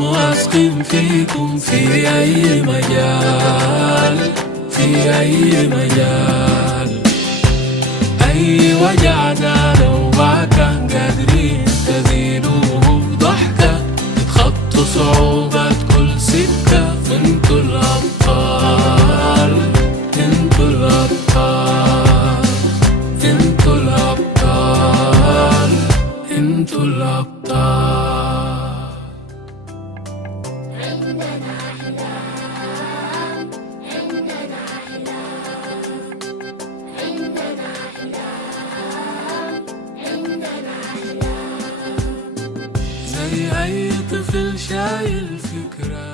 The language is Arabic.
انتم واثقين فيكم في اي مجال، في اي مجال. اي وجعنا لو ما كان قادرين تزيدوه بضحكة، تتخطوا صعوبات كل سكة. انتوا الابطال، انتوا الابطال، انتوا الابطال، انتوا الابطال. عندنا أحلام، عندنا أحلام، عندنا أحلام، عندنا أحلام. زي أي طفل شايل فكرة